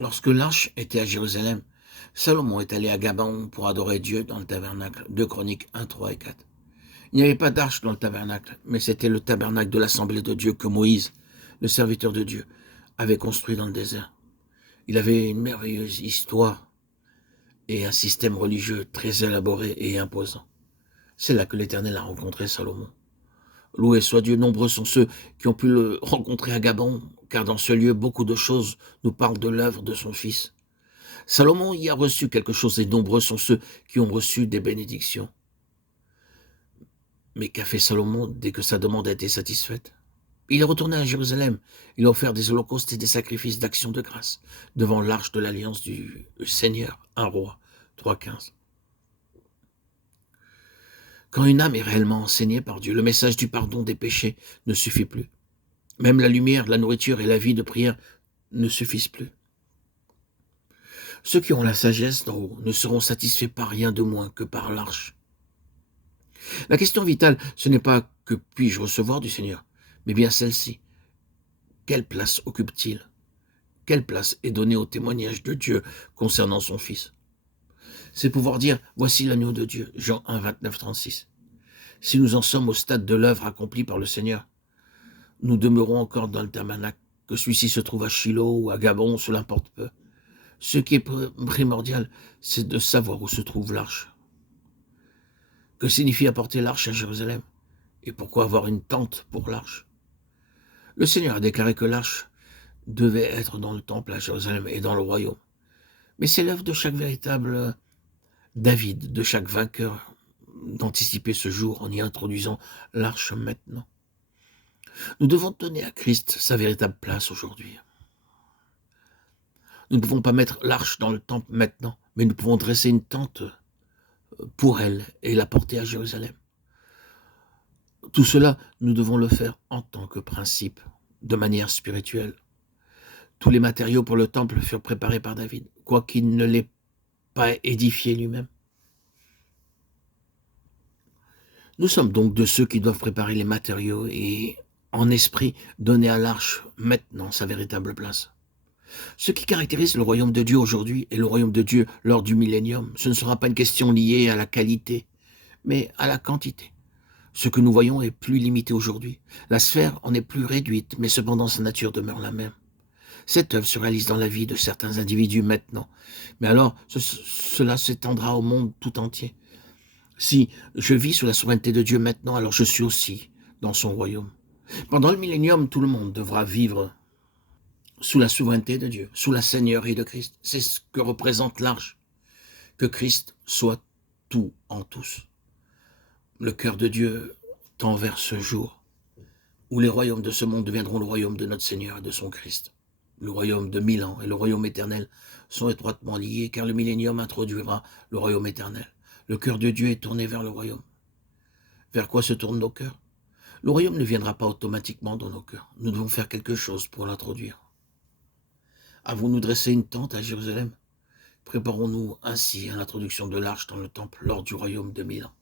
Lorsque l'arche était à Jérusalem, Salomon est allé à Gabaon pour adorer Dieu dans le tabernacle. 2 Chroniques 1, 3 et 4. Il n'y avait pas d'arche dans le tabernacle, mais c'était le tabernacle de l'assemblée de Dieu que Moïse, le serviteur de Dieu, avait construit dans le désert. Il avait une merveilleuse histoire et un système religieux très élaboré et imposant. C'est là que l'Éternel a rencontré Salomon. Loué soit Dieu, nombreux sont ceux qui ont pu le rencontrer à Gabon, car dans ce lieu, beaucoup de choses nous parlent de l'œuvre de son Fils. Salomon y a reçu quelque chose et nombreux sont ceux qui ont reçu des bénédictions. Mais qu'a fait Salomon dès que sa demande a été satisfaite? Il est retourné à Jérusalem. Il a offert des holocaustes et des sacrifices d'action de grâce devant l'arche de l'alliance du Seigneur, un roi, 3,15. Quand une âme est réellement enseignée par Dieu, le message du pardon des péchés ne suffit plus. Même la lumière, la nourriture et la vie de prière ne suffisent plus. Ceux qui ont la sagesse d'en haut ne seront satisfaits par rien de moins que par l'arche. La question vitale, ce n'est pas que puis-je recevoir du Seigneur, mais bien celle-ci. Quelle place occupe-t-il? Quelle place est donnée au témoignage de Dieu concernant son Fils? C'est pouvoir dire, voici l'agneau de Dieu, Jean 1, 29, 36. Si nous en sommes au stade de l'œuvre accomplie par le Seigneur, nous demeurons encore dans le tabernacle, que celui-ci se trouve à Shiloh ou à Gabon, cela importe peu. Ce qui est primordial, c'est de savoir où se trouve l'arche. Que signifie apporter l'arche à Jérusalem? Et pourquoi avoir une tente pour l'arche? Le Seigneur a déclaré que l'arche devait être dans le temple à Jérusalem et dans le royaume. Mais c'est l'œuvre de chaque véritable David, de chaque vainqueur, d'anticiper ce jour en y introduisant l'arche maintenant. Nous devons donner à Christ sa véritable place aujourd'hui. Nous ne pouvons pas mettre l'arche dans le temple maintenant, mais nous pouvons dresser une tente pour elle et la porter à Jérusalem. Tout cela, nous devons le faire en tant que principe, de manière spirituelle. Tous les matériaux pour le temple furent préparés par David, quoiqu'il ne l'ait pas édifié lui-même. Nous sommes donc de ceux qui doivent préparer les matériaux et, en esprit, donner à l'arche maintenant sa véritable place. Ce qui caractérise le royaume de Dieu aujourd'hui et le royaume de Dieu lors du millénium, ce ne sera pas une question liée à la qualité, mais à la quantité. Ce que nous voyons est plus limité aujourd'hui. La sphère en est plus réduite, mais cependant sa nature demeure la même. Cette œuvre se réalise dans la vie de certains individus maintenant, mais alors cela s'étendra au monde tout entier. Si je vis sous la souveraineté de Dieu maintenant, alors je suis aussi dans son royaume. Pendant le millénium, tout le monde devra vivre sous la souveraineté de Dieu, sous la seigneurie de Christ. C'est ce que représente l'arche. Que Christ soit tout en tous. Le cœur de Dieu tend vers ce jour où les royaumes de ce monde deviendront le royaume de notre Seigneur et de son Christ. Le royaume de 1000 ans et le royaume éternel sont étroitement liés, car le millénium introduira le royaume éternel. Le cœur de Dieu est tourné vers le royaume. Vers quoi se tournent nos cœurs? Le royaume ne viendra pas automatiquement dans nos cœurs. Nous devons faire quelque chose pour l'introduire. Avons-nous dressé une tente à Jérusalem? Préparons-nous ainsi à l'introduction de l'arche dans le temple lors du royaume de 1000 ans.